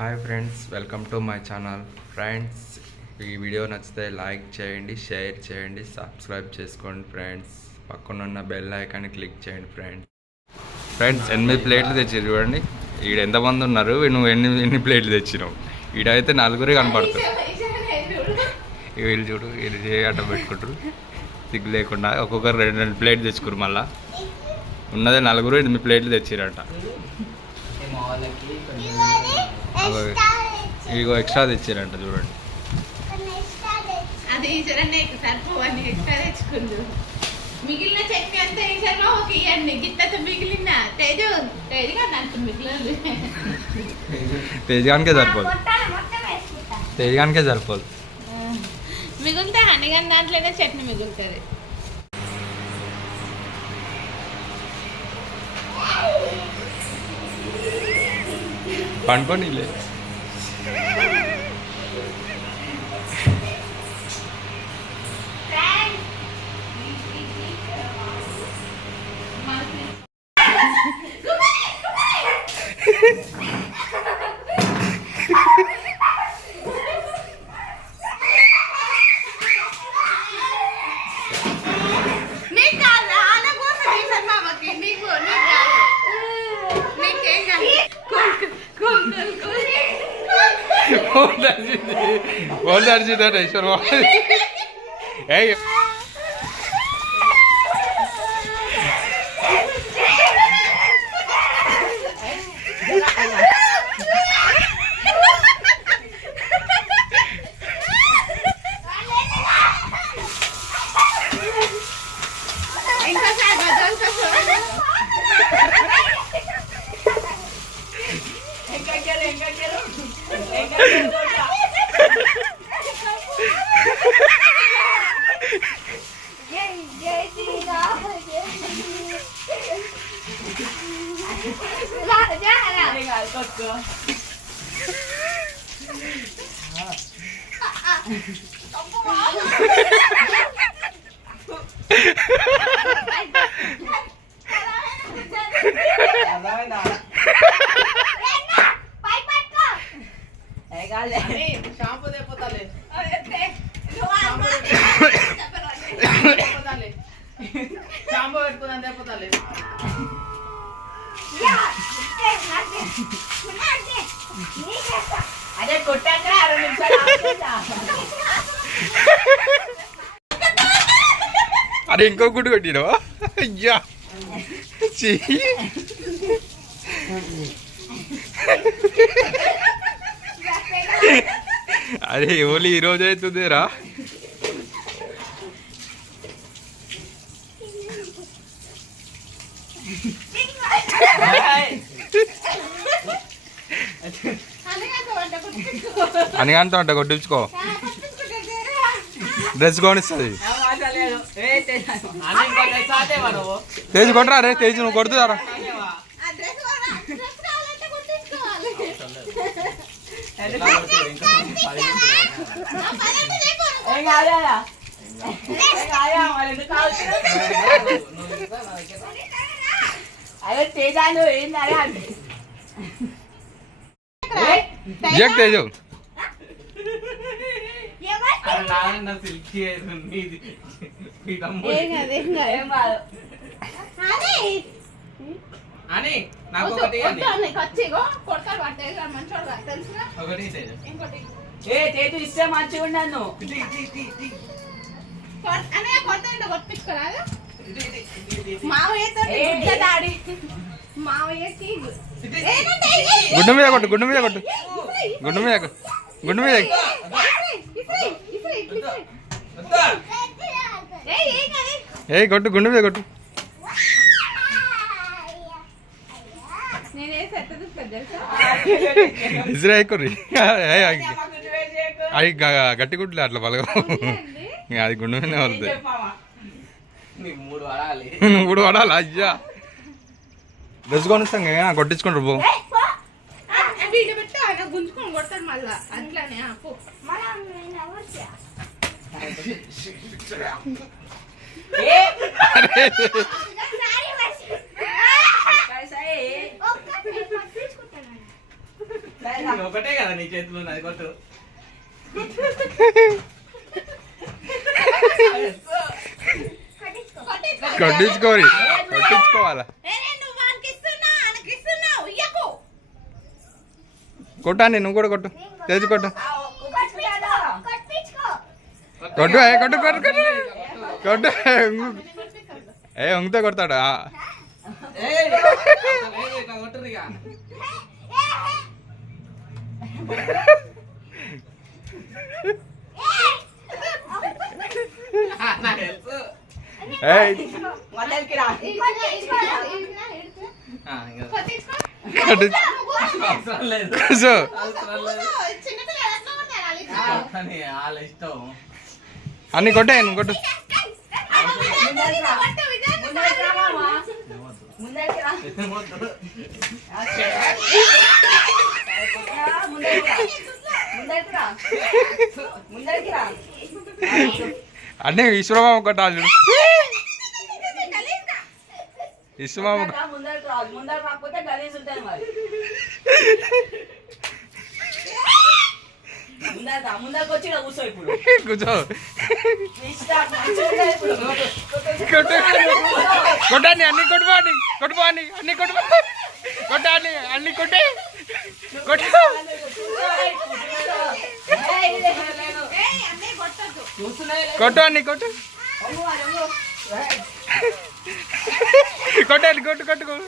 Hi friends welcome to my channel friends ఈ video నచ్చితే like చేయండి షేర్ చేయండి సబ్స్క్రైబ్ చేసుకోండి ఫ్రెండ్స్ పక్కనున్న బెల్ ఐకాన్ క్లిక్ చేయండి ఫ్రెండ్స్ ఫ్రెండ్స్ ఎనిమిది ప్లేట్లు తెచ్చారు చూడండి? ఈడ ఎంతమంది ఉన్నారు? నువ్వు ఎన్ని ఎన్ని ప్లేట్లు తెచ్చినావు? ఈడైతే నలుగురే కనపడుతుంది వీళ్ళు చూడు వీళ్ళు అట్ట పెట్టుకుంటారు? సిగ్గు లేకుండా ఒక్కొక్కరు రెండు రెండు ప్లేట్లు తెచ్చుకోరు మళ్ళీ. ఉన్నదే నలుగురు ఎనిమిది ప్లేట్లు తెచ్చిరంట ఇగో ఎక్స్ట్రా తెచ్చిరంట చూడండి. అది ఈశ్వరన్న సరిపోవని ఎక్స్ట్రా తెచ్చుకుందు. మిగిలిన చట్నీ అంతా ఈశ్వరలో ఒక ఇవ్వండి. గిత్తత మిగిలిన తేజు తేజు కాదు అంత మిగిలిన తేజగానికే సరిపోదు. తేజగానికే సరిపోదు. మిగులుతా? హనీగన్ దాంట్లోనే చట్నీ మిగులుతుంది. पानपण इले ઓલદારજી ધનેશ્વર હે Yeah. 地呀，拉的架？哥哥。啊！啊！老不？అరే ఇంకో గుడ్డు కొట్టిరు అయ్యా. చీ. అరే ఓలీ ఈరోజు అవుతుందేరా అనిగాంతో అంట కొట్టించుకో డ్రెస్ కొనిస్తుంది అని? తేజ్ కొట్టరా రే తేజ్ నువ్వు ఆగుతున్నావు? అదే తేజాలు జగ్ తేజు నాన్న సిల్కీ కాదు. అని నాకు ఒకటి ఒకటి ఏ తేజు ఇస్తే మంచిగా ఉన్నాను? గుడ్డు మీద కొట్టు గుడ్డు మీద కొట్టు. గుడ్డు మీద కొట్టు. గుడ్డు మీద ఏం కొట్టు గుండు మీద కొట్టు? ఇసురా ఎక్కుర్రి. అవి గ- గట్టి గుడ్లు అట్లా పలక ఉందండి. అది గుండు మీద వస్తుంది మూడు వాడాలి అయ్యా. డ్రెస్ కొనిస్తాం కదా కొట్టించుకుంటారు పో. గుంజుకొని కొడతాడు మళ్ళా. అట్లానే అప్పు ఒకటే కదా నీ చేతిలో అది కొట్టు. కట్టించుకోవాలి కట్టించుకోవాలా? కొట్టాని నువ్వు కూడా కొట్టు. తెచ్చి కొట్టు. కొట్టు ఏ కొట్టు కొట్టు కొట్టు. కొట్టు ఏ ఉంగితే కొడతాడా? తెలుసు. కొట్టించుకో. కూర్చో అన్ని కొట్టే నువ్వు కొట్టు. అన్నీ విశ్వమామ కొట్టాలి చూడు. విశ్వమామ ముందరకు రాదు. ముందరకు రాకపోతే గలీజ్ ఉంటుంది మరి. ముందరకు ముందరకు వచ్చి కూర్చో ఇప్పుడు. కూర్చో. కొట్టండి అన్ని కొట్టుకోండి. కొట్టుకోండి అన్ని కొట్టుకో. కొట్టాలి అన్ని కొట్టే. కొట్టు. చూస్తున్నాయి కొట్టు. అన్ని కొట్టు అమ్ము, అది అమ్ము. ఏయ్, కొట్టాలి కొట్టు కొట్టు కొట్టు